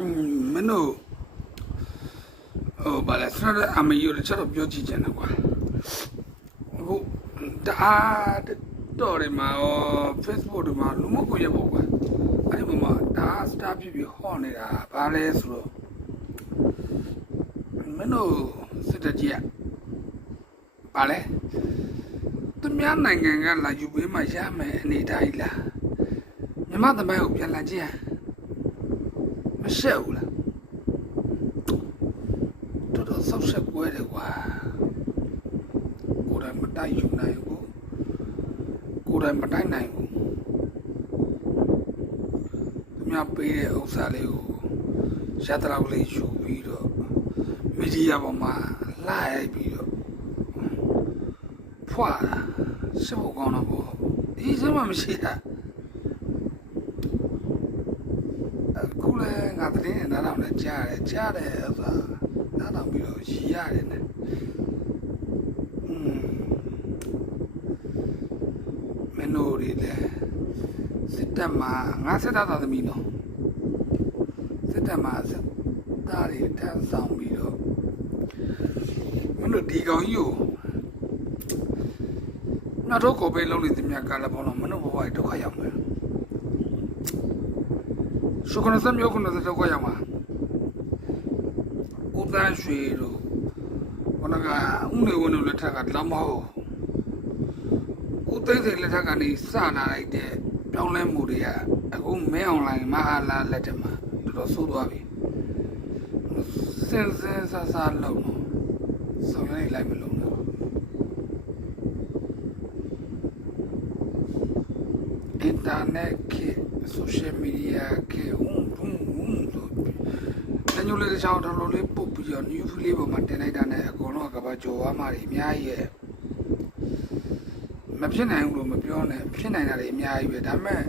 မင်းတို့ဟိုဘာလဲဆရာအမေရိုးတချို့တော့ပြောကြည့်ကြတယ်ကွာအခုတအားတော့တယ်မှာရော Facebook တွေမှာလူမှုကွန်ရက်ပေါ့ကွာအဲ့ဒီမှာဒါစတာပြပြဟောနေတာဘာလဲဆိုတော့မင်းတို့စစ်တကြီးကဘာလဲသူများနိုင်ငံကလာယူပေးမှရမယ်အနေတိုင်းလားမြန်မာသမိုင်းကိုပြန်လာကြည့်မရှက်ဘူးလားတော်တော်ဆောက်ရှက်ကွဲတယ်ကွာကိုယ်တိုင်မတိုက်ယူနိုင်ဘူးကိုယ်တိုင်မတိုက်နိုင်ဘူးသူများပေးတဲ့ဥစ္စာလေးကိုရတလောက်လေးယူပြီးတော့မီဒီယာပေါ်မှာလှရိုက်ပြီးတော့ဖွာရှုပ်ကောင်းတော့ဘောဒီစမ်းမရှိတာအခုလည်းငါတည်းနဲ့နားထောင်နဲ့ကြားတယ်ဥစ္စာနားထောင်ပြီးတော့ရည်ရတယ်နဲ့မင်းတို့တွေလည်းစစ်တပ်မှာငါစစ်တပ်သားသမီးနော်စစ်တပ်မှာစစ်သားတွေတန်းဆောင်ပြီးတော့မင်းတို့ဒီကောင်ကြီးကိုငါတို့ကိုပဲလုံးနေသမျှကလည်းဘောလုံးမနှုတ်ဘဝဒုက္ခရောက်မယ်ရှုခဏစမျိုးခဏစဒုက္ခရောက်မှာဦးတန်းရွှေတို့ဘနကဦးနေဝင်တို့လက်ထက်ကလမ်းမဟုတ်ဦးသိန်းစိန်လက်ထက်ကနေစလာလိုက်တဲ့ပြောင်းလဲမှုတွေကအခုမဲအွန်လိုင်းမဟာလာလက်ထက်မှာတော်တော်ဆိုးသွားပြီစင်ဆာလုံးဆောင်ရလိုက်မလို့internet ခေ social media ခေတညိုလေးတစ်ချောင်းတော်တော်လေးပုတ်ပြီးတော့ new လေးပေါ်မှာတင်လိုက်တာနဲ့အကုန်လုံးကဘာကြော်သွားမှတွေအများကြီးရဲ့မဖြစ်နိုင်ဘူးလို့မပြောနဲ့ဖြစ်နိုင်တာတွေအများကြီးပဲဒါပေမဲ့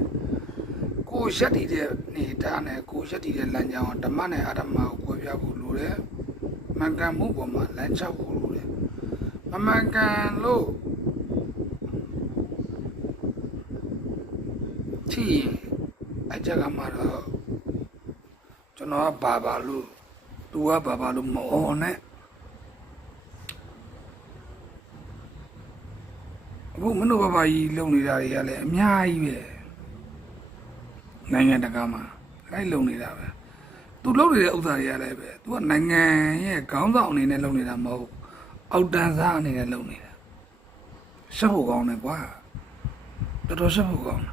ကိုရက်တည်တဲ့နေတာနဲ့ကိုရက်တည်တဲ့လမ်းကြောင်းဓမ္မနဲ့အဓမ္မကိုကြွယ်ပြဖို့လိုတယ်မှန်ကန်မှုပေါ်မှာလမ်းချဖို့လိုတယ်မမှန်ကန်လို့ที่အကြကမှာတော့ကျွန်တော်ကဘာလို့သူကဘာလို့မအော်နဲ့အခုမနှုတ်ဘာကြီးလုံနေတာတွေကလည်းအများကြီးပဲနိုင်ငံတကာမှာလိုက်လုံနေတာပဲသူလုံနေတဲ့ဥစ္စာတွေကလည်းပဲသူကနိုင်ငံရဲ့ခေါင်းဆောင်အနေနဲ့လုံနေတာမဟုတ်အောက်တန်းစားအနေနဲ့လုံနေတာရှက်ဖို့ကောင်းတယ်ကွာတော်တော်ရှက်ဖို့ကောင်း